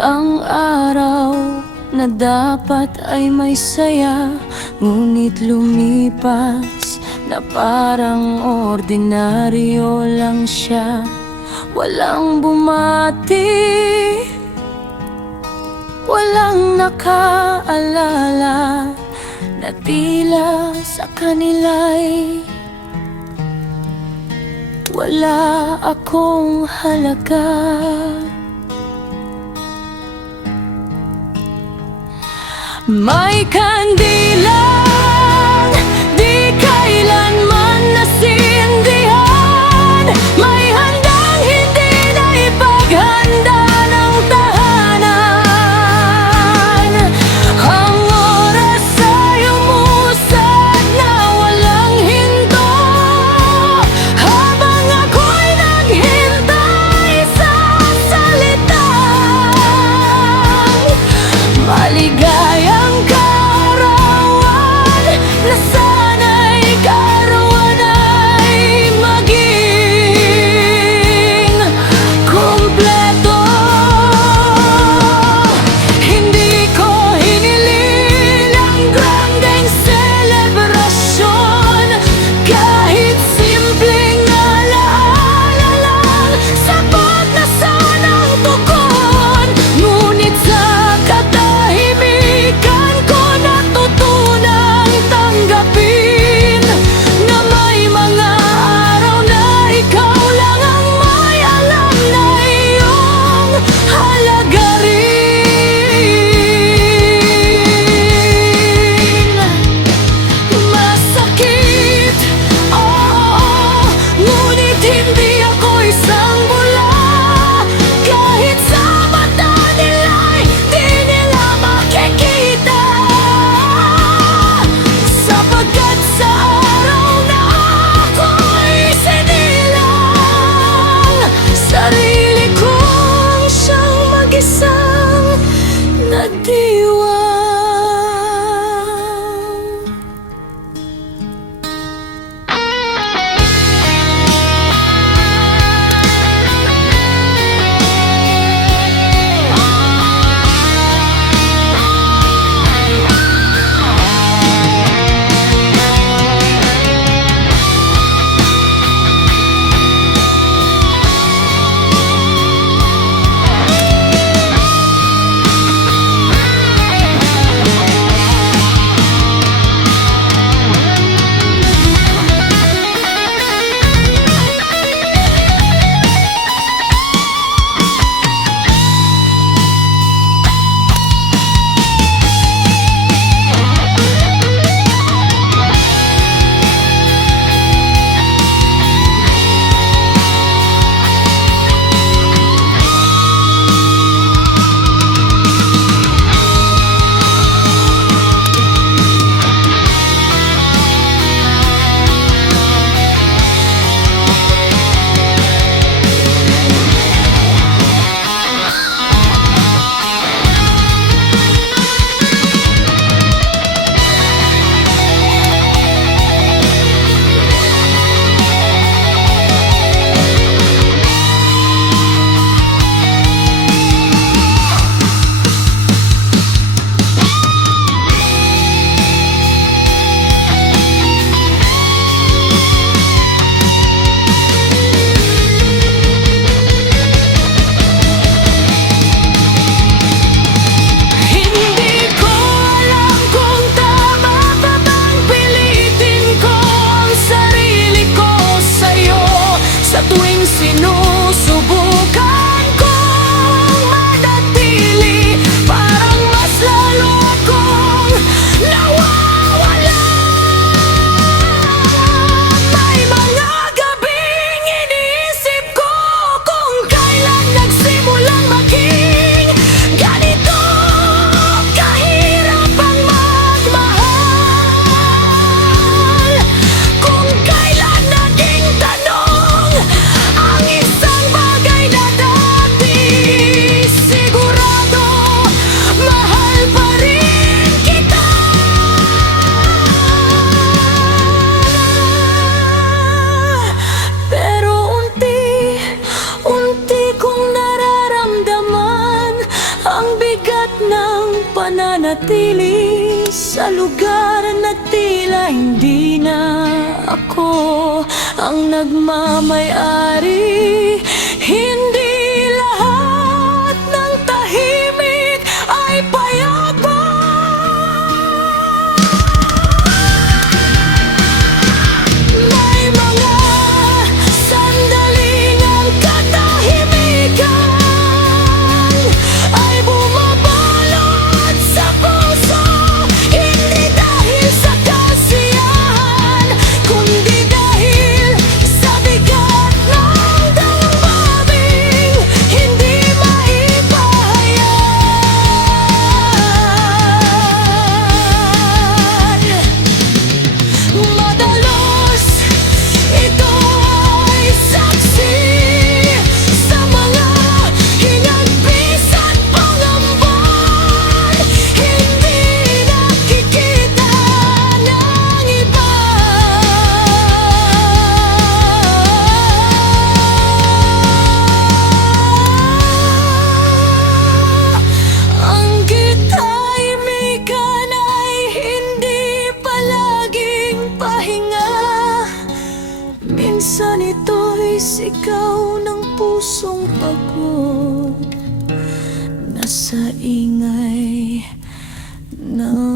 Ang araw na dapat ay may saya, ngunit lumipas na parang ordinaryo lang siya. Walang bumati, walang nakaalala, na tila sa kanila'y wala akong halaga. May kandilang di kailanman nasindihan, may handang hindi na ipaghanda ng tahanan. Ang oras ay umusad na walang hinto, habang ako'y naghintay sa salitang maligayang kaarawan. pananatili sa lugar na tila hindi na ako ang nagmamay-ari. Hindi lahat ng tahimik ay payapa. May mga sandaling ang katahimikan ay bumabalot sa puso, hindi dahil sa kasiyahan, kundi dahil sa bigat ng damdamin, hindi maipahayan. Madalos ito ay saksi sa mga hinagpis at pangamban, hindi nakikita ng iba. Ang katahimikan ay hindi palaging pahinga. Minsan ito'y sigaw ng pusong pagod na sa ingay ng